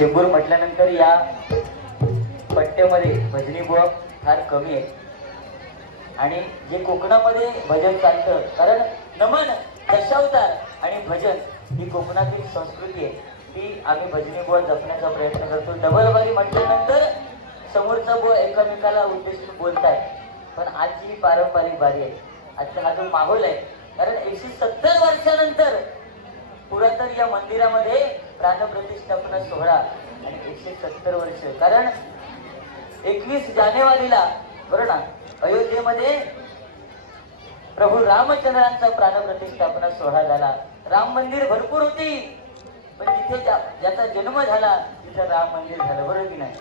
चेंबूर म्हटल्यानंतर या पट्ट्यामध्ये भजनी बुवा फार कमी आहे आणि जे कोकणामध्ये भजन चालतं कारण नमन दशावतार आणि भजन ही कोकणातील संस्कृती आहे. ती आम्ही भजनी बुवा जपण्याचा प्रयत्न करतो. डबलबारी म्हटल्यानंतर समोरचा बुवा एकमेकाला उद्देशून बोलताय. पण आजची ही पारंपरिक बारी आहे. आजचा हा जो माहोल आहे. कारण एकशे सत्तर वर्षानंतर पुरातन या मंदिरामध्ये प्राणप्रतिष्ठापना सोहळा आणि एकशे सत्तर वर्ष. कारण एकवीस जानेवारीला बरोबर ना अयोध्येमध्ये प्रभू रामचंद्रांचा प्राणप्रतिष्ठापना सोहळा झाला. राम मंदिर भरपूर होती. पण जिथे ज्याचा जन्म झाला तिथं राम मंदिर झालं बरोबर की नाही?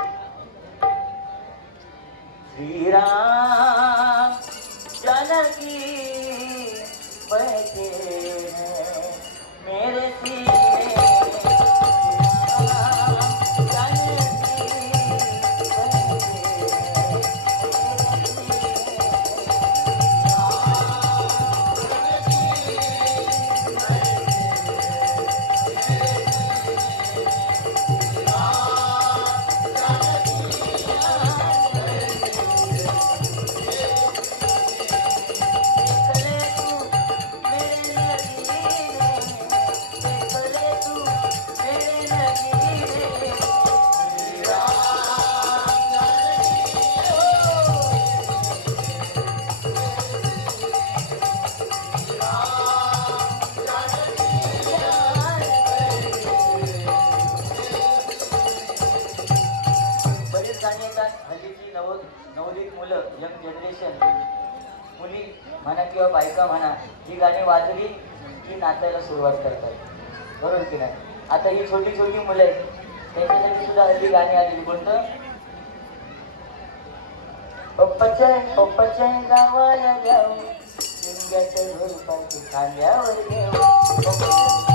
श्रीराम जानकी बैठे बायका म्हणा ही गाणी वाजली की नाचायला सुरुवात करतात. बरोबर की नाही? आता ही छोटी छोटी मुलं आहेत त्यांच्यासाठी सुद्धा हल्ली गाणी आली. कोणतं? पप्पाच्या पप्पाच्या गावाला जाऊ. शिंगाच्या झुडपाची खांद्यावर घेऊ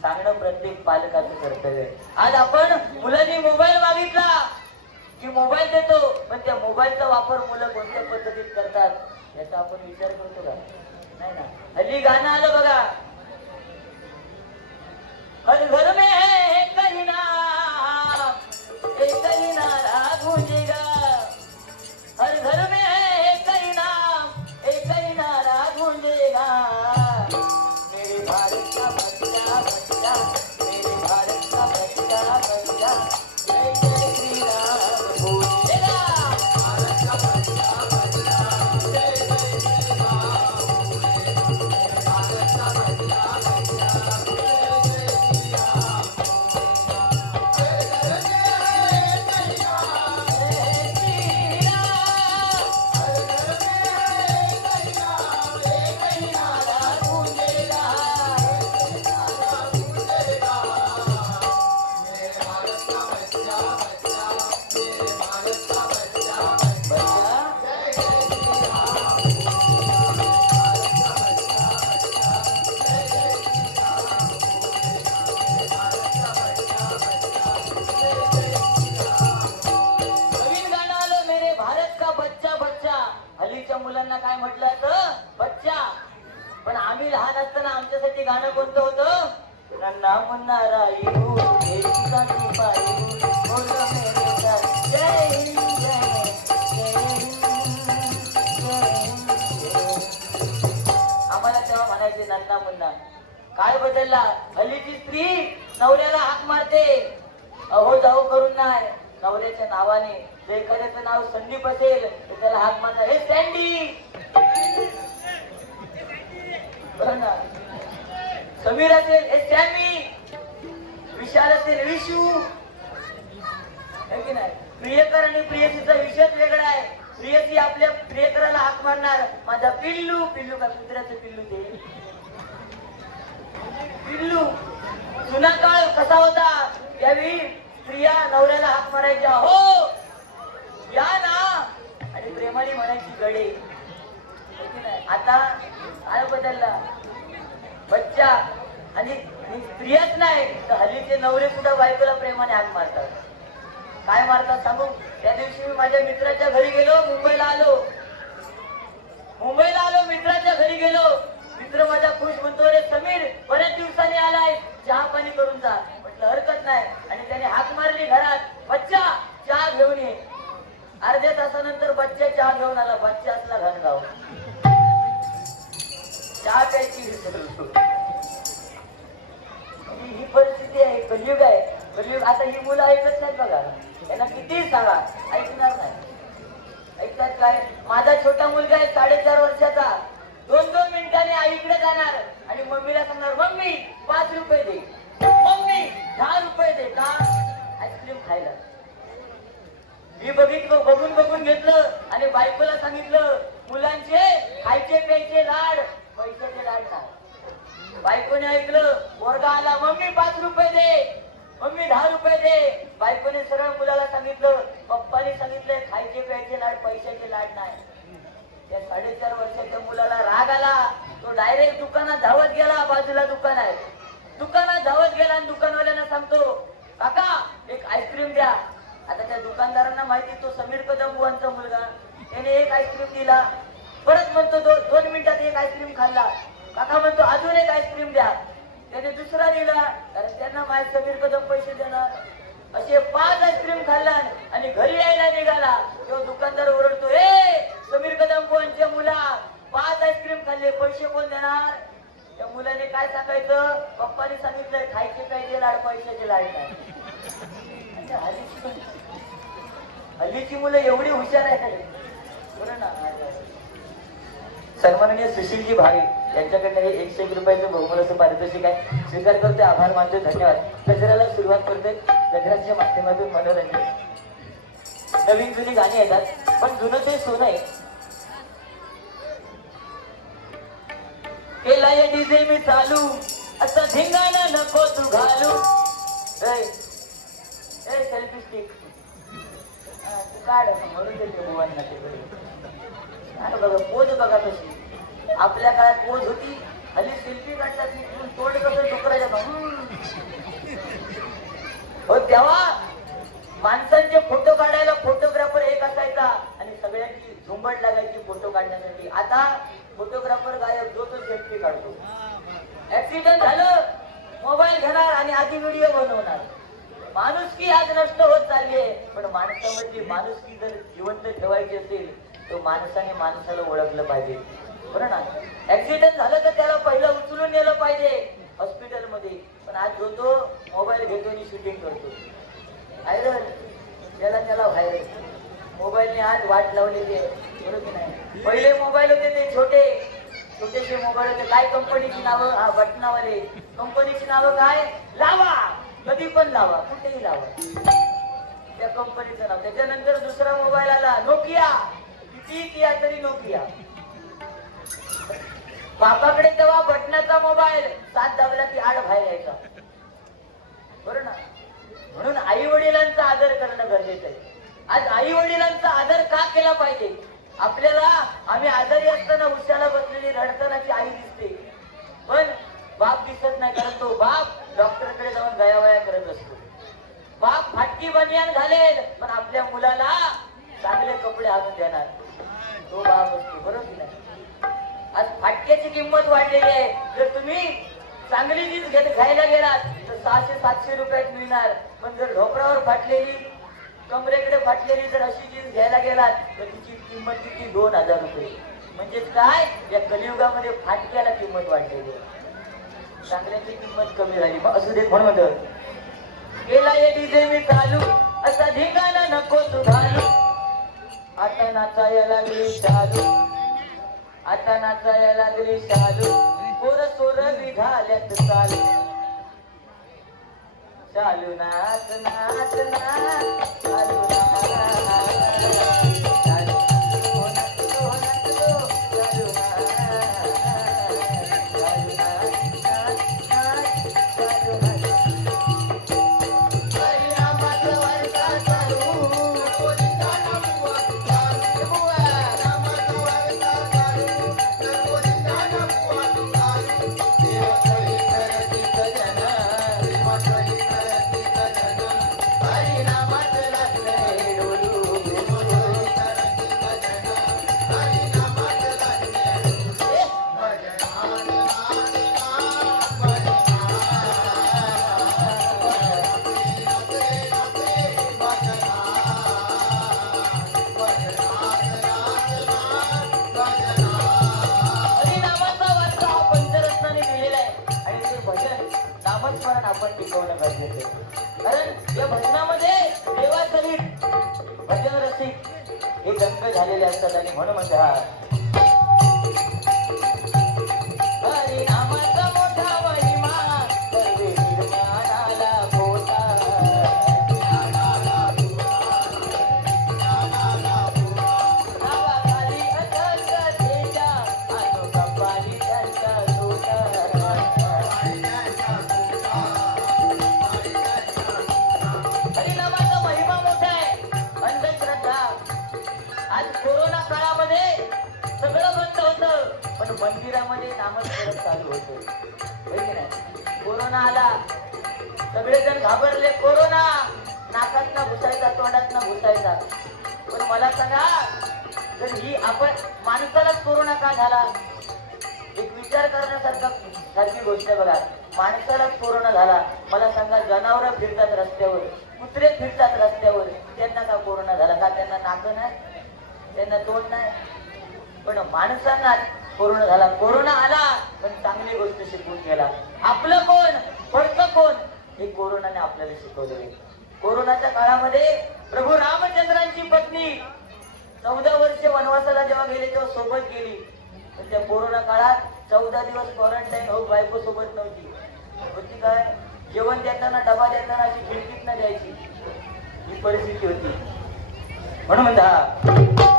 सांगणं प्रत्येक पालकाचं कर्तव्य आहे. आज आपण मुलांनी मोबाईल मागितला. की मोबाईल देतो पण त्या मोबाईलचा वापर मुलं कोणत्या पद्धतीत करतात याचा आपण विचार करतो का? नाही ना? हल्ली गाणं आलं बघा. नावाने जे एखाद्याचं नाव संदीप असेल तर त्याला हाक मारता हे सँडी समीर असेल हे सॅमी विशाल असेल विशू! की नाही? प्रियकर आणि प्रियसीचा विषयच वेगळा आहे. प्रियसी आपल्या प्रियकराला हाक मारणार. माझा पिल्लू! पिल्लू का कुत्र्याचं पिल्लू ते? पिल्लू! जुना काळ कसा होता? त्यावेळी स्त्रिया नवऱ्याला हात मारायच्या हो या ना. आणि प्रेमाने म्हणायची गडे. नाही? आता काय बदलला? बच्चा. आणि आणि स्त्रियाच नाही तर हल्लीचे नवरे सुद्धा बायकोला प्रेमाने हात मारतात. काय मारतात सांगू? त्या दिवशी मी माझ्या मित्राच्या घरी गेलो मुंबईला आलो. मुंबईला आलो मित्राच्या घरी गेलो. मित्र माझा खुश म्हणतो रे समीर बऱ्याच दिवसांनी आलाय. चहा पाणी करून जा. म्हटलं हरकत नाही. आणि त्याने हाक मारली घरात. बच्चा चहा घेऊन ये. अर्ध्या तासानंतर बच्चा चहा घेऊन आला. बच्चा असला घनगाव. चहा प्यायची ही परिस्थिती आहे. कलयुग आहे. कलयुग आता ही मुलं ऐकत नाहीत बघा. त्यांना किती सांगा. ऐकणार नाही. ऐकतात काय? माझा छोटा मुलगा आहे साडेचार वर्षाचा. दोन दोन मिनिटांनी आईकडे जाणार. आणि मम्मीला सांगणार मम्मी पाच रुपये दे. दहा रुपये दे का आईस्क्रीम खायला. मी बघितलं बघून बघून घेतलं आणि बायकोला सांगितलं मुलांचे खायचे प्यायचे लाड पैशाचे लाड नाही. बायकोने ऐकलं पोरगा आला मम्मी पाच रुपये दे मम्मी दहा रुपये दे. बायकोने सरळ मुलाला सांगितलं पप्पाने सांगितलं खायचे प्यायचे लाड पैशाचे लाड नाही. त्या साडेचार वर्षाच्या मुलाला राग आला. तो डायरेक्ट दुकानात धावत गेला बाजूला दुकान आहे. दुकानात धावत गेला आणि दुकानवाल्यांना सांगतो काका एक आईस्क्रीम द्या. आता त्या दुकानदारांना माहिती तो समीर कदम बुवांचा मुलगा. त्याने एक आईस्क्रीम दिला. परत म्हणतो तो दोन मिनिटात एक आईस्क्रीम खाल्ला. काका म्हणतो अजून एक आईस्क्रीम द्या. त्याने दुसरा दिला. कारण त्यांना माहीत समीर कदम पैसे देणार. असे पाच आईस्क्रीम खाल्ला आणि घरी यायला निघाला. तो दुकानदार ओरडतो ए समीर कदम बुवांच्या मुला पाच आईस्क्रीम खाल्ले पैसे कोण देणार? त्या मुलाने काय सांगायचं? पप्पाने सांगितलंय खायचे प्यायचे लाड पैशाचे लाड नाही. हल्लीची हल्लीची मुलं एवढी हुशार आहे बरं ना सन्माननीय सुशीलजी भावे यांच्याकडनं हे एकशे एक रुपयाचं बहुमूल्याचं पारितोषिक आहे. स्वीकार करते आभार मानते धन्यवाद. गजराला सुरुवात करते गजराच्या माध्यमातून मनोरंजन. नवीन जुनी गाणी येतात पण जुनं ते सोनं आहे. केला ये डीजे मी चालू असं धिंगाणा नको तू घालू. ए सेल्फी स्टिक काढ म्हणून देते मुलांना ते बघा पोज बघा आपल्या काळात पोज होती हल्ली सेल्फी काढतात इकडून तोंड कसं डुकराच्या हो तेव्हा माणसांचे फोटो काढायला फोटोग्राफर एक असायचा आणि सगळ्यांची झुंबड लागायची फोटो काढण्यासाठी. आता फोटोग्राफर गायब जो तो सेल्फी काढतो ऍक्सिडेंट झालं मोबाईल घेणार आणि आधी व्हिडिओ बनवणार. माणुसकी आज नष्ट होत चालली आहे. पण माणसामधली माणुसकी जर जिवंत ठेवायची असेल तर माणसाने माणसाला ओळखलं पाहिजे. बरं ना? ऍक्सिडेंट झालं तर त्याला पहिलं उचलून नेलं पाहिजे हॉस्पिटलमध्ये पण आज जो तो मोबाईल घेतो आणि शूटिंग करतो. व्हायरल त्याला त्याला व्हायरल मोबाईलने आज वाट लावलेली आहे. बरोबर नाही? पहिले मोबाईल होते ते छोटे. छोटेसे मोबाईल होते. काय कंपनीची नावं? हा बटनावाले. कंपनीची नावं काय? लावा. कधी पण लावा. कुठेही लावा. त्या कंपनीचं नाव. त्याच्यानंतर दुसरा मोबाईल आला. नोकिया किती किया तरी नोकिया बापाकडे तेव्हा बटनाचा मोबाईल. सात दाबला की आड बाहेर यायचा. बरोबर ना? म्हणून आई वडिलांचा आदर करणं गरजेचं आहे. आज आई वडिलांचा आदर का केला पाहिजे? आपल्याला आम्ही आजारी असताना उशाला बसलेली रडतानाची आई दिसते. पण बाप दिसत नाही कारण तो बाप डॉक्टरकडे जाऊन गयावया करत असतो. बाप फाटकी बनियान घालेल पण आपल्या मुलाला चांगले कपडे आणून देणार. तो बाप असतो बरोबर की नाही? आज फाटक्याची किंमत वाढलेली आहे. जर तुम्ही चांगली जीन्स घेत घ्यायला गेलात तर सहाशे सातशे रुपयात मिळणार. पण जर ढोपरावर फाटलेली कमरेकडे फाटलेली जर अशी जीन्स घ्यायला गेलात तर तिची किंमत किती? दोन हजार रुपये. म्हणजे काय? या कलियुगामध्ये फाटक्याला किंमत वाढलेली आहे. चांगल्याची किंमत कमी झाली. मग असू दे कोण म्हणत? केला ये डीजे मी चालू. असा धिंगाणा नको तू घालू आता नाचायला लागली चालू आता नाचायला लागली चालू पोर सोर विघाल्यात चालू. चालू नाच नाच नाच चालू नाच झालेले असतात म्हणून हा मंदिरामध्ये नामस्मरण चालू होते. नाही? कोरोना आला. सगळेजण घाबरले. कोरोना! नाकात ना घुसायचा तोंडात ना घुसायचा. पण मला सांगा जर ही आपण माणसालाच कोरोना का झाला? एक विचार करण्यासारखा सारखी गोष्ट बघा. माणसालाच कोरोना झाला. मला सांगा जनावर फिरतात रस्त्यावर. कुत्रे फिरतात रस्त्यावर. त्यांना का कोरोना झाला? का त्यांना नाक नाही? त्यांना तोंड नाही? पण माणसांना कोरोना झाला. कोरोना आला पण चांगली गोष्ट शिकवून गेला. आपलं कोण? पडतं कोण? हे कोरोनाने आपल्याला शिकवले कोरोनाच्या काळामध्ये प्रभू रामचंद्रांची पत्नी चौदा वर्ष वनवासाला जेव्हा गेले तेव्हा सोबत गेली. पण त्या कोरोना काळात चौदा दिवस क्वारंटाईन हो बायको सोबत नव्हती. होती काय? जेवण देताना डबा देताना अशी खिडकीत न द्यायची ही परिस्थिती होती. म्हणून म्हणता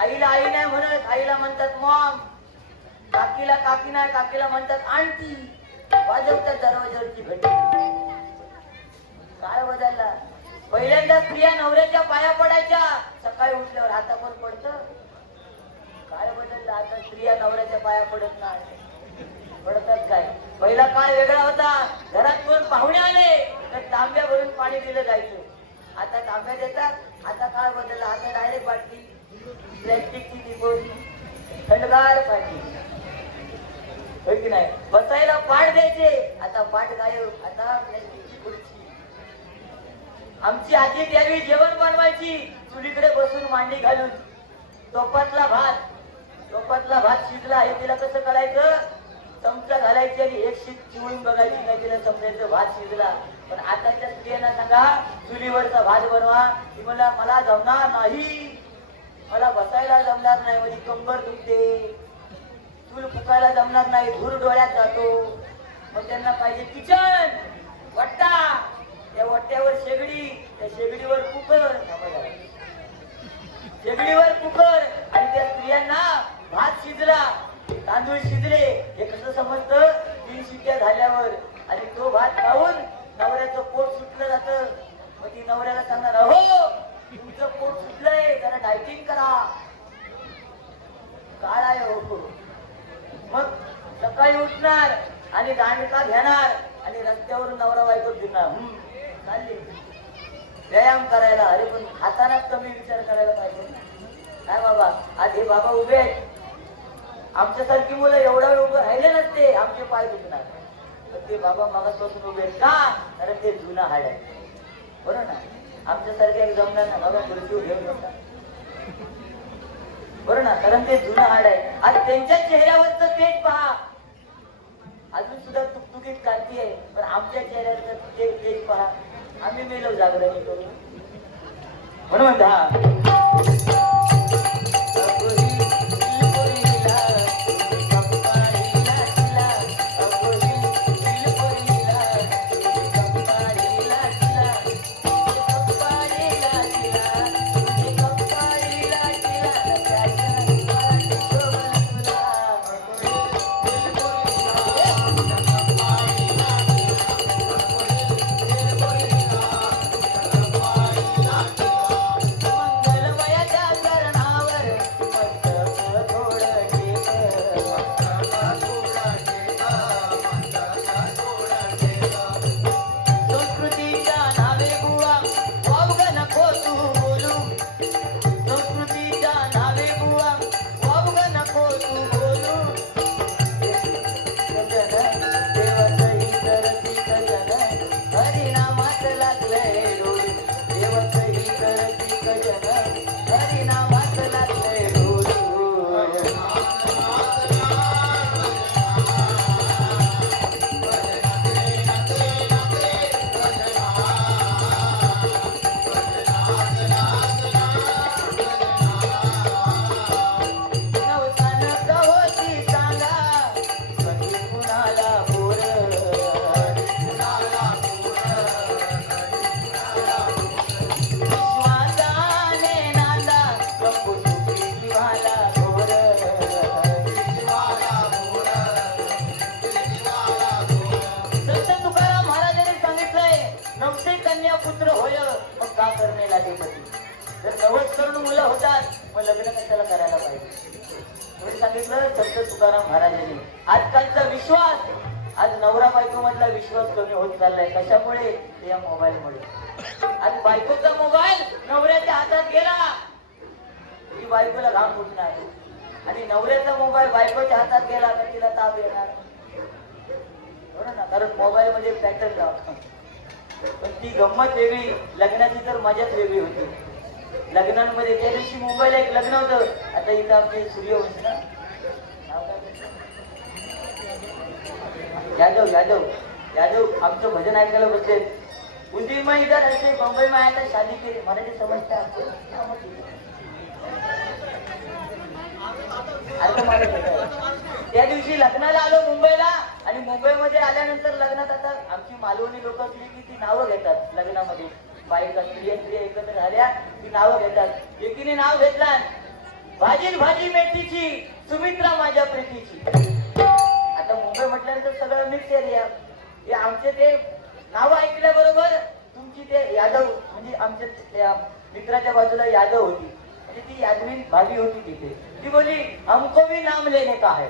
आईला आई नाही म्हणत आईला म्हणतात मॉम. काकीला काकी नाही काकीला म्हणतात आंटी. वाजवतात दरवाजावरची घंटी काय बदलला पहिल्यांदा स्त्रिया नवऱ्याच्या पाया पडायच्या. सकाळी उठल्यावर आता पण पडत. काय बदललं आता स्त्रिया नवऱ्याच्या पाया पडत नाही. पडतात काय? पहिला काळ वेगळा होता. घरात कोण पाहुणे आले तर तांब्या भरून पाणी दिलं जायचं. आता तांब्या देतात. आता काळ बदलला आता डायरेक्ट बाटली. प्लॅस्टिकची निघून थंडगार पाठी की नाही? बसायला पाठ द्यायचे. आता पाठ गायब. आता प्लॅस्टिकची खुर्ची. आमची आजी त्यावेळी जेवण बनवायची. चुलीकडे बसून मांडी घालून. टोपातला भात. टोपातला भात शिजला. हे तिला कसं करायचं? चमचा घालायची आणि एक शीत चिवळून बघायची. काय तिला समजायचं भात शिजला. पण आताच्या स्त्रियांना सांगा चुलीवरचा भात बनवा. ती मला मला जमणार नाही. मला बसायला जमणार नाही म्हणजे कंबर दुखते. चूल फुकायला जमणार नाही धूर डोळ्यात जातो. मग त्यांना पाहिजे किचन वट्टा. त्या वट्ट्यावर शेगडी त्या शेगडीवर कुकर. शेगडीवर कुकर. आणि त्या स्त्रियांना भात शिजला तांदूळ शिजले. हे कसं समजतं? तीन शिट्ट्या झाल्यावर. आणि तो भात खाऊन नवऱ्याचं पोट सुटलं जातं. मग ती नवऱ्याला सांगणार हो तुमचं पोट सुटलंय जरा डायटिंग करा. काळ आहे हो? मग सकाळी उठणार आणि दांडका घेणार आणि रस्त्यावरून नवरा बायको फिरणार. हम्म, चालली. व्यायाम करायला. अरे पण खातानाच कमी विचार करायला पाहिजे काय बाबा? आज हे बाबा उभे आहेत. आमच्यासारखी मुलं एवढा वेळ उभं राहिले नसते. आमचे पाय दुखणार. तर ते बाबा मागासपासून उभे का? कारण ते जुना हाड आहे. बरोबर ना? आमच्यासारख्या एक जमणार ना मृत्यू घेऊन होता बरं ना कारण ते जुनं हाड आहे. आज त्यांच्या चेहऱ्यावरच पेट पहा. अजून सुद्धा तुकतुकीत कांती आहे पण आमच्या चेहऱ्यावर ते पेट पहा. आम्ही मेलो जागरण करू म्हणून म्हणता नवरा बायको मधला विश्वास कमी होत चाललाय. कशामुळे? या मोबाईल मुळे आणि बायकोचा मोबाईल नवऱ्याच्या हातात गेला. की बायकोला घाम फुटणार आणि नवऱ्याचा मोबाईल बायकोच्या हातात गेला तर तिला ताप येणार. हो ना कारण मोबाईल मध्ये पॅटर्न लाव पण ती गंमत वेगळी लग्नाची तर मजाच वेगळी होती. लग्नांमध्ये त्या दिवशी मोबाईल एक लग्न होतं. आता इथं आमचे सूर्यवंश ना नाव काय त्याचं? यादव यादव यादव आमचं भजन ऐकायला बसले. उदी में इधर असते मुंबई में आया शादी केली. मराठी समजता त्या दिवशी लग्नाला आलो मुंबईला आणि मुंबईमध्ये आल्यानंतर लग्नात आता आमची मालवणी लोक असली की ती नावं घेतात लग्नामध्ये. बायका स्त्रिया स्त्रिया एकत्र झाल्या ती नावं घेतात. एकीने नाव घेतला. भाजी भाजी मेथीची सुमित्रा माझ्या प्रीतीची. मुंबई म्हटल्यानंतर सगळं मिक्स एरिया हे आमचे ते नाव ऐकल्याबरोबर तुमची ते यादव म्हणजे आमच्या मित्राच्या बाजूला यादव होती. म्हणजे ती यादवी भाभी होती तिथे. ती बोली हमको भी नाम लेने का है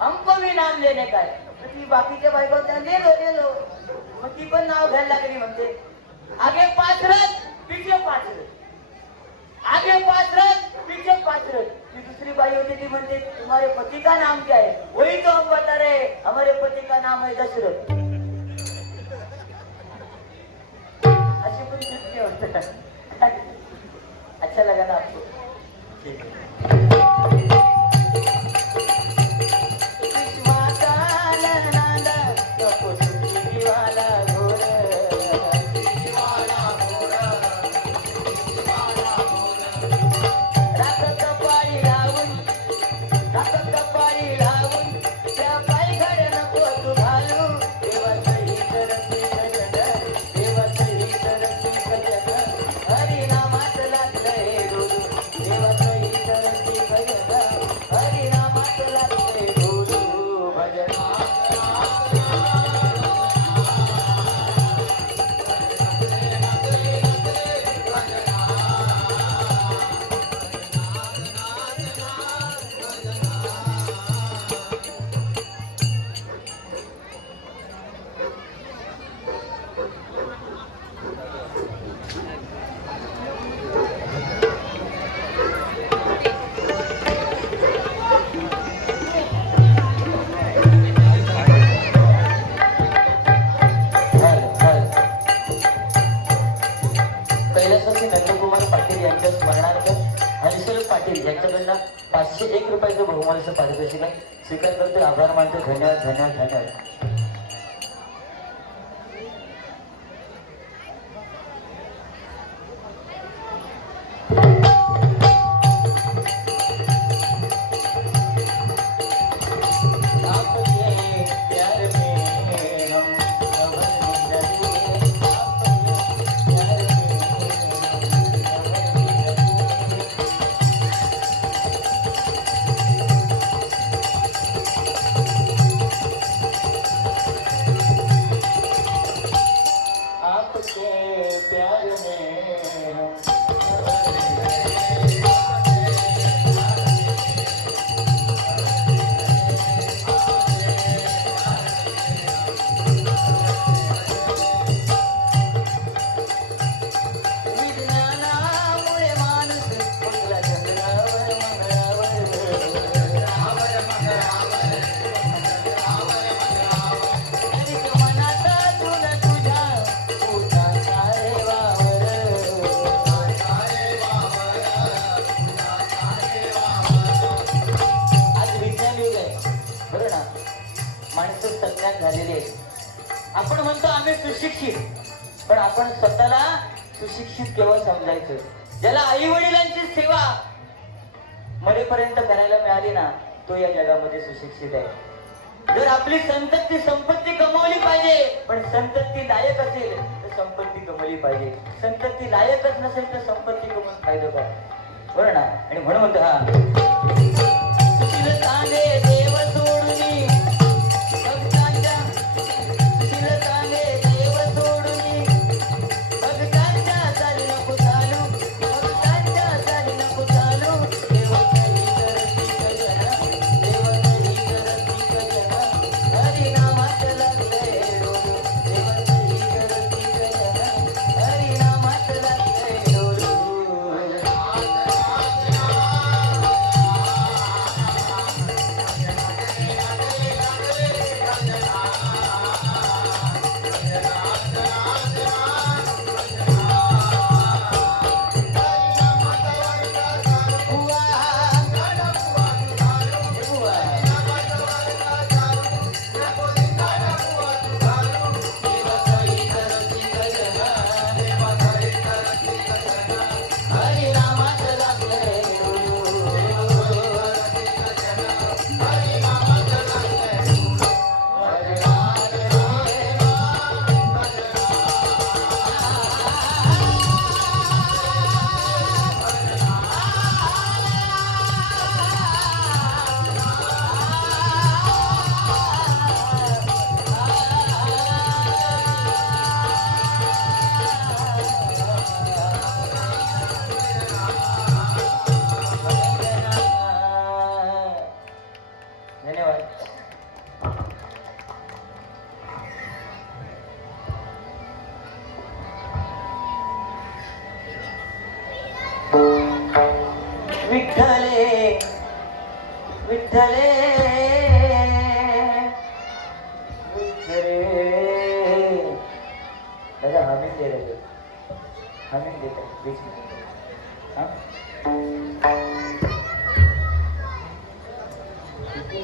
हमको भी नाम लेने का है ती बाकीच्या बायका होत्या ले लो ले लो मग ती पण नाव घ्यायला लागली म्हणते. आगे पाच रथ पीछे पाच रथ आगे पात्र पीछे पात्र दूसरी बाई होती ती म्हणते तुम्हारे पति का नाम क्या है? वही तो हम बता रहे हमारे पति का नाम है दशरथ. अशी पण अच्छा लगा ना आपको. ठीक है आपण म्हणतो आम्ही सुशिक्षित पण आपण स्वतःला सुशिक्षित केव्हा समजायचं? ज्याला आई वडिलांची सेवा मरेपर्यंत करायला मिळाली ना तो या जगामध्ये सुशिक्षित आहे. जर आपली संतती संपत्ती कमवली पाहिजे पण संतती लायक असेल तर संपत्ती कमवली पाहिजे. संतती लायकच नसेल तर संपत्ती कमवून फायदा काय बरं ना? आणि म्हणून म्हणतो हा. हमें देते है बीच में हाँ? किती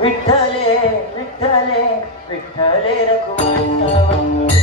विठ्ठले विठ्ठले विठ्ठले रघुवंश